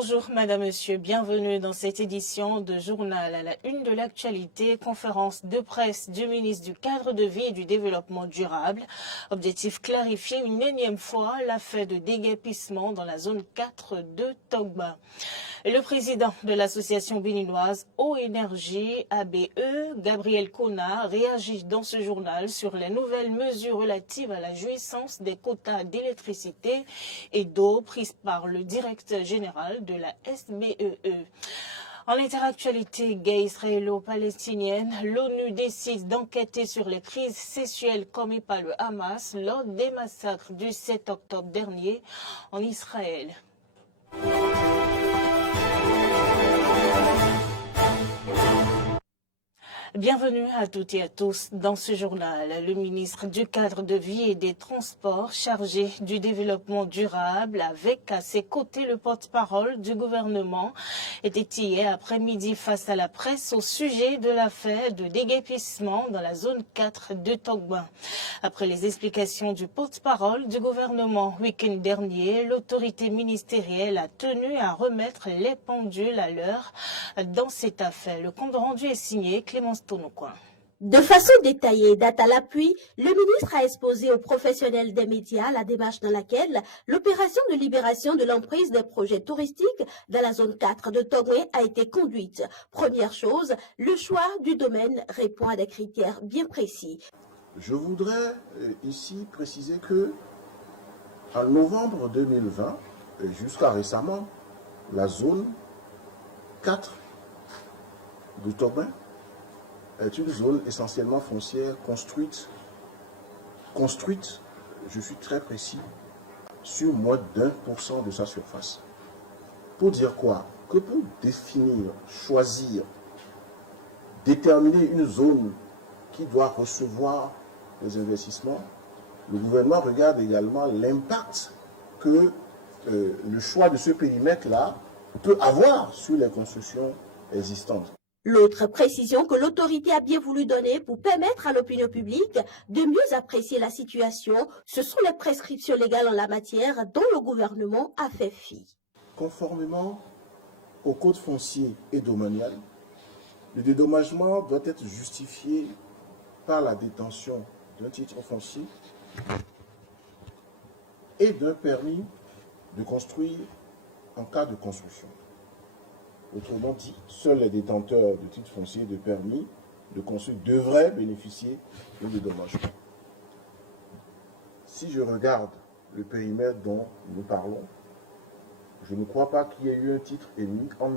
Bonjour Madame, Monsieur, bienvenue dans cette édition de Journal à la une de l'actualité, conférence de presse du ministre du Cadre de vie et du Développement durable. Objectif clarifier une énième fois l'affaire de déguerpissement dans la zone 4 de Togba. Le président de l'association béninoise Eau Énergie ABE, Gabriel Kona, réagit dans ce journal sur les nouvelles mesures relatives à la jouissance des quotas d'électricité et d'eau prises par le directeur général de la SBEE. En interactualité gay israélo-palestinienne, l'ONU décide d'enquêter sur les crises sexuelles commises par le Hamas lors des massacres du 7 octobre dernier en Israël. Bienvenue à toutes et à tous dans ce journal. Le ministre du Cadre de vie et des Transports chargé du développement durable avec à ses côtés le porte-parole du gouvernement était hier après-midi face à la presse au sujet de l'affaire de déguerpissement dans la zone 4 de Togba. Après les explications du porte-parole du gouvernement week-end dernier, l'autorité ministérielle a tenu à remettre les pendules à l'heure dans cette affaire. Le compte rendu est signé Clémence Tonocoin. De façon détaillée et date à l'appui, le ministre a exposé aux professionnels des médias la démarche dans laquelle l'opération de libération de l'emprise des projets touristiques dans la zone 4 de Togoué a été conduite. Première chose, le choix du domaine répond à des critères bien précis. Je voudrais ici préciser que en novembre 2020, jusqu'à récemment, la zone 4 de Togoué est une zone essentiellement foncière construite, je suis très précis, sur moins d'1% de sa surface. Pour dire quoi? Que pour définir, choisir, déterminer une zone qui doit recevoir les investissements, le gouvernement regarde également l'impact que le choix de ce périmètre-là peut avoir sur les constructions existantes. L'autre précision que l'autorité a bien voulu donner pour permettre à l'opinion publique de mieux apprécier la situation, ce sont les prescriptions légales en la matière dont le gouvernement a fait fi. Conformément au code foncier et domanial, le dédommagement doit être justifié par la détention d'un titre foncier et d'un permis de construire en cas de construction. Autrement dit, seuls les détenteurs de titres fonciers de permis de construire devraient bénéficier de dédommagement. Si je regarde le périmètre dont nous parlons, je ne crois pas qu'il y ait eu un titre émis en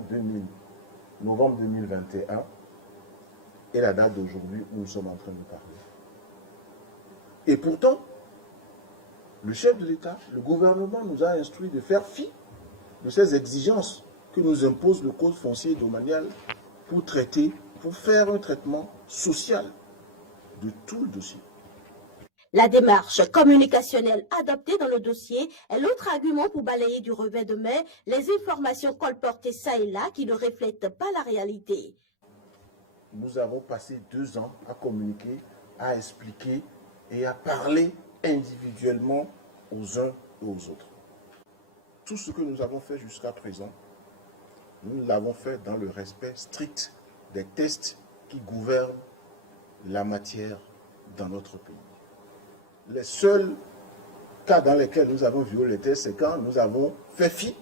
novembre 2021 et la date d'aujourd'hui où nous sommes en train de parler. Et pourtant, le chef de l'État, le gouvernement nous a instruit de faire fi de ces exigences que nous impose le code foncier et domanial pour faire un traitement social de tout le dossier. La démarche communicationnelle adoptée dans le dossier est l'autre argument pour balayer du revers de main les informations colportées ça et là qui ne reflètent pas la réalité. Nous avons passé 2 ans à communiquer, à expliquer et à parler individuellement aux uns et aux autres. Tout ce que nous avons fait jusqu'à présent, nous l'avons fait dans le respect strict des tests qui gouvernent la matière dans notre pays. Les seuls cas dans lesquels nous avons violé les tests, c'est quand nous avons fait fi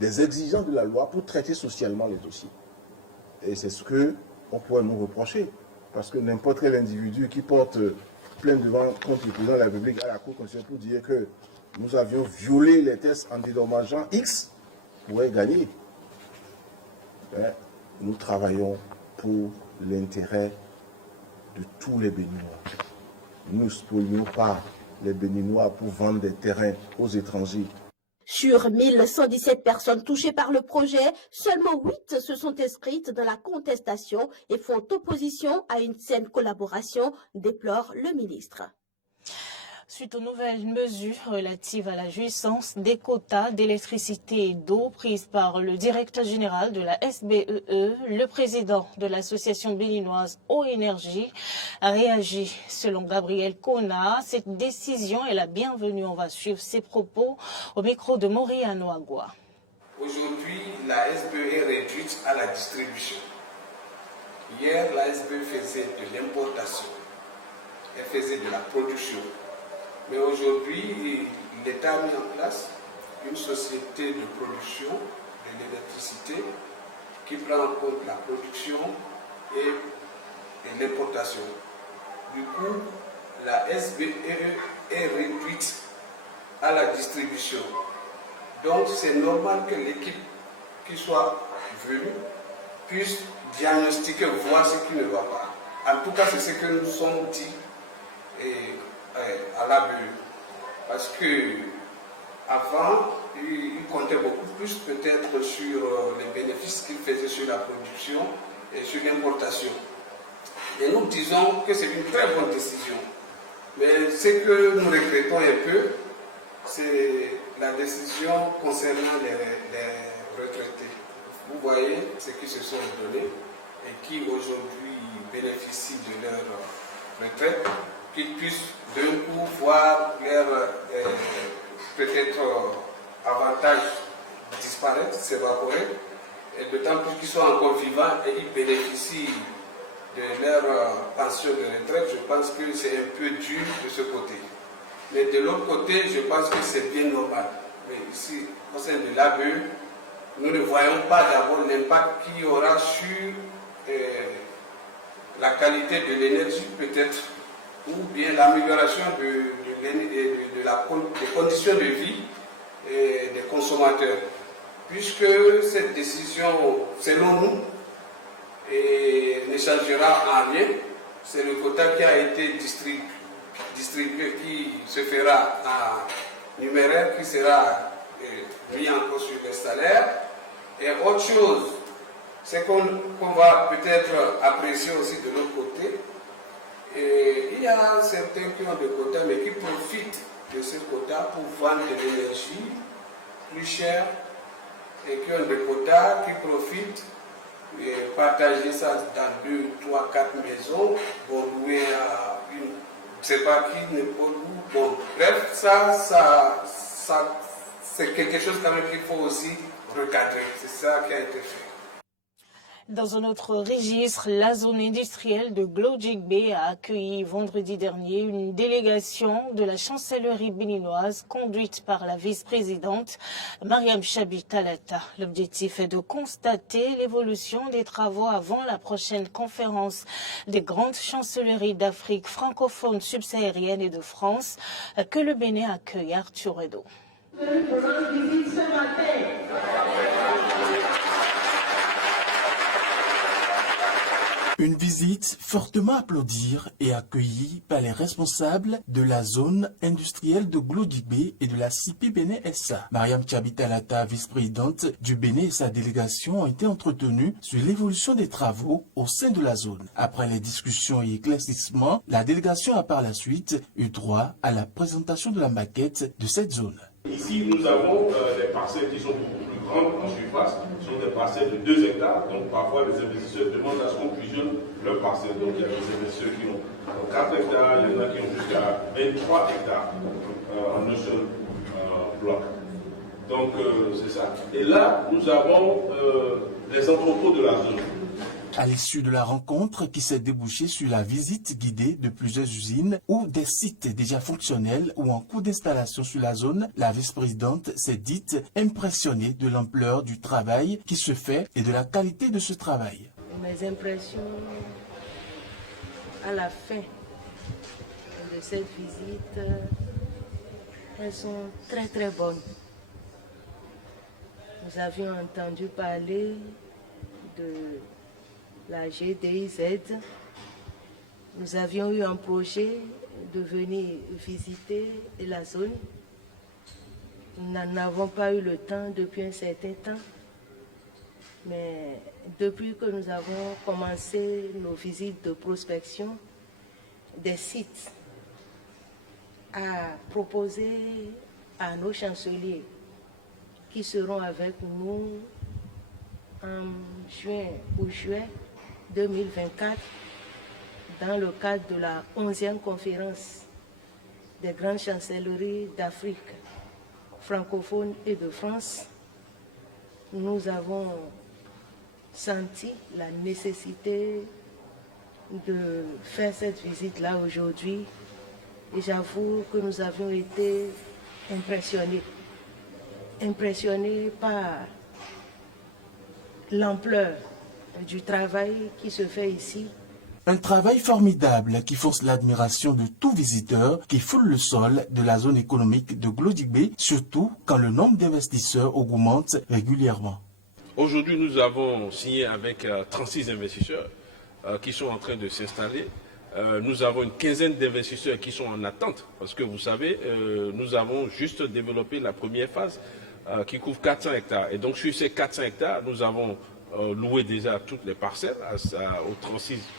des exigences de la loi pour traiter socialement les dossiers. Et c'est ce qu'on pourrait nous reprocher. Parce que n'importe quel individu qui porte plainte contre le président de la République à la Cour constitutionnelle pour dire que nous avions violé les tests en dédommageant X pourrait gagner. Nous travaillons pour l'intérêt de tous les Béninois. Nous ne spolions pas les Béninois pour vendre des terrains aux étrangers. Sur 1117 personnes touchées par le projet, seulement 8 se sont inscrites dans la contestation et font opposition à une saine collaboration, déplore le ministre. Suite aux nouvelles mesures relatives à la jouissance des quotas d'électricité et d'eau prises par le directeur général de la SBEE, le président de l'association béninoise Eau Énergie a réagi. Selon Gabriel Kona, cette décision est la bienvenue. On va suivre ses propos au micro de Moriano Agua. Aujourd'hui, la SBE est réduite à la distribution. Hier, la SBE faisait de l'importation, elle faisait de la production. Mais aujourd'hui, l'État a mis en place une société de production de l'électricité qui prend en compte la production et l'importation. Du coup, la SBE est réduite à la distribution. Donc c'est normal que l'équipe qui soit venue puisse diagnostiquer, voir ce qui ne va pas. En tout cas, c'est ce que nous sommes dit à l'ABE. Parce que avant, il comptait beaucoup plus peut-être sur les bénéfices qu'il faisait sur la production et sur l'importation. Et nous disons que c'est une très bonne décision. Mais ce que nous regrettons un peu, c'est la décision concernant les retraités. Vous voyez ceux qui se sont donnés et qui aujourd'hui bénéficient de leur retraite, qu'ils puissent d'un coup voir leur peut-être avantages disparaître, s'évaporer, et d'autant plus qu'ils sont encore vivants et ils bénéficient de leur pension de retraite. Je pense que c'est un peu dur de ce côté. Mais de l'autre côté, je pense que c'est bien normal. Mais ici, au sein de l'ABE, nous ne voyons pas d'abord l'impact qu'il y aura sur la qualité de l'énergie peut-être, ou bien l'amélioration des conditions de vie des consommateurs. Puisque cette décision, selon nous, ne changera en rien. C'est le quota qui a été distribué qui se fera en numéraire, qui sera mis en cause sur les salaires. Et autre chose, c'est qu'on va peut-être apprécier aussi de l'autre côté. Et il y a certains qui ont des quotas, mais qui profitent de ces quotas pour vendre de l'énergie plus chère, et qui ont des quotas qui profitent et partager ça dans 2, 3, 4 maisons, bon, louer à une, je ne sais pas qui, n'importe où. Bon, bref, ça c'est quelque chose quand même qu'il faut aussi recadrer. C'est ça qui a été fait. Dans un autre registre, la zone industrielle de Glodjigbe a accueilli vendredi dernier une délégation de la chancellerie béninoise conduite par la vice-présidente Mariam Chabi Talata. L'objectif est de constater l'évolution des travaux avant la prochaine conférence des grandes chancelleries d'Afrique francophone subsaharienne et de France que le Bénin accueille. Arthur Edo. Une visite fortement applaudie et accueillie par les responsables de la zone industrielle de Glodjigbe et de la CIPI Bénin SA. Mariam Chabi Talata, vice-présidente du Bénin et sa délégation ont été entretenues sur l'évolution des travaux au sein de la zone. Après les discussions et éclaircissements, la délégation a par la suite eu droit à la présentation de la maquette de cette zone. Ici, nous avons des parcelles qui sont beaucoup plus grandes en surface, ce sont des parcelles de 2 hectares. Donc parfois, les investisseurs demandent à ce qu'on fusionne leurs parcelles. Donc il y a des investisseurs qui ont 4 hectares, il y en a qui ont jusqu'à 23 hectares en un seul bloc. Donc c'est ça. Et là, nous avons les entrepôts de la zone. À l'issue de la rencontre qui s'est débouchée sur la visite guidée de plusieurs usines ou des sites déjà fonctionnels ou en cours d'installation sur la zone, la vice-présidente s'est dite impressionnée de l'ampleur du travail qui se fait et de la qualité de ce travail. Mes impressions à la fin de cette visite, elles sont très très bonnes. Nous avions entendu parler de la GDIZ, nous avions eu un projet de venir visiter la zone. Nous n'en avons pas eu le temps depuis un certain temps, mais depuis que nous avons commencé nos visites de prospection des sites à proposer à nos chanceliers qui seront avec nous en juin ou juillet 2024 dans le cadre de la 11e conférence des grandes chancelleries d'Afrique francophone et de France. nous avons senti la nécessité de faire cette visite-là aujourd'hui. Et j'avoue que nous avions été impressionnés par l'ampleur du travail qui se fait ici. Un travail formidable qui force l'admiration de tout visiteur qui foule le sol de la zone économique de Glodjigbe, surtout quand le nombre d'investisseurs augmente régulièrement. Aujourd'hui, nous avons signé avec 36 investisseurs qui sont en train de s'installer. Nous avons une quinzaine d'investisseurs qui sont en attente parce que vous savez, nous avons juste développé la première phase qui couvre 400 hectares. Et donc sur ces 400 hectares, nous avons loué déjà toutes les parcelles aux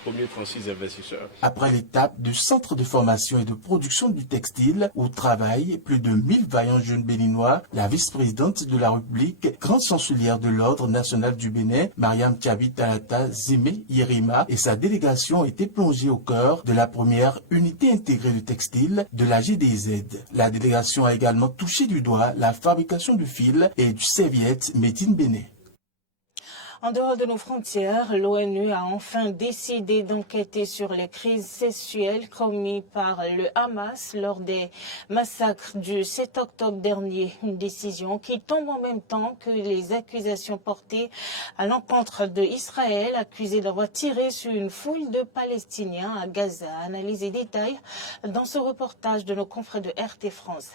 premiers 36 investisseurs. Après l'étape du centre de formation et de production du textile où travaillent plus de 1000 vaillants jeunes béninois, la vice-présidente de la République, grande chancelière de l'Ordre national du Bénin, Mariam Thiabi Talata Zimé Yerima et sa délégation étaient plongés au cœur de la première unité intégrée de textile de la GDZ. La délégation a également touché du doigt la fabrication du fil et du serviette made in Bénin. En dehors de nos frontières, l'ONU a enfin décidé d'enquêter sur les crises sexuelles commises par le Hamas lors des massacres du 7 octobre dernier. Une décision qui tombe en même temps que les accusations portées à l'encontre d'Israël, accusé d'avoir tiré sur une foule de Palestiniens à Gaza. Analyse et détails dans ce reportage de nos confrères de RT France.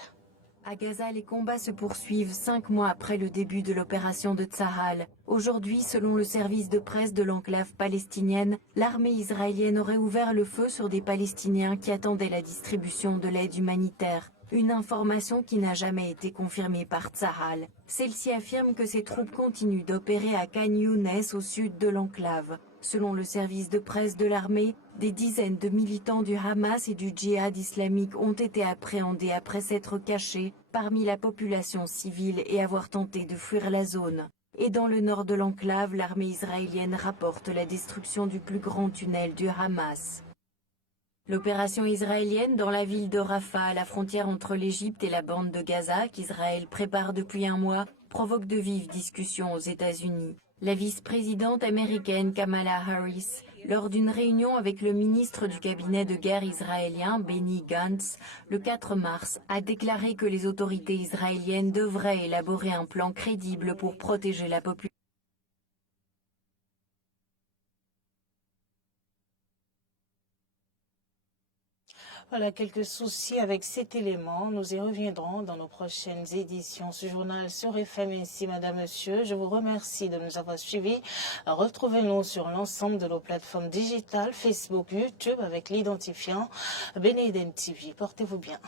À Gaza, les combats se poursuivent 5 mois après le début de l'opération de Tsahal. Aujourd'hui, selon le service de presse de l'enclave palestinienne, l'armée israélienne aurait ouvert le feu sur des Palestiniens qui attendaient la distribution de l'aide humanitaire. Une information qui n'a jamais été confirmée par Tsahal. Celle-ci affirme que ses troupes continuent d'opérer à Khan Younes au sud de l'enclave. Selon le service de presse de l'armée, des dizaines de militants du Hamas et du djihad islamique ont été appréhendés après s'être cachés parmi la population civile et avoir tenté de fuir la zone. Et dans le nord de l'enclave, l'armée israélienne rapporte la destruction du plus grand tunnel du Hamas. L'opération israélienne dans la ville de Rafah, à la frontière entre l'Égypte et la bande de Gaza, qu'Israël prépare depuis un mois, provoque de vives discussions aux États-Unis. La vice-présidente américaine Kamala Harris, lors d'une réunion avec le ministre du cabinet de guerre israélien Benny Gantz, le 4 mars, a déclaré que les autorités israéliennes devraient élaborer un plan crédible pour protéger la population. Voilà quelques soucis avec cet élément. Nous y reviendrons dans nos prochaines éditions. Ce journal sur FM ici, madame, monsieur. Je vous remercie de nous avoir suivis. Retrouvez-nous sur l'ensemble de nos plateformes digitales, Facebook, YouTube, avec l'identifiant Bénéden TV. Portez-vous bien.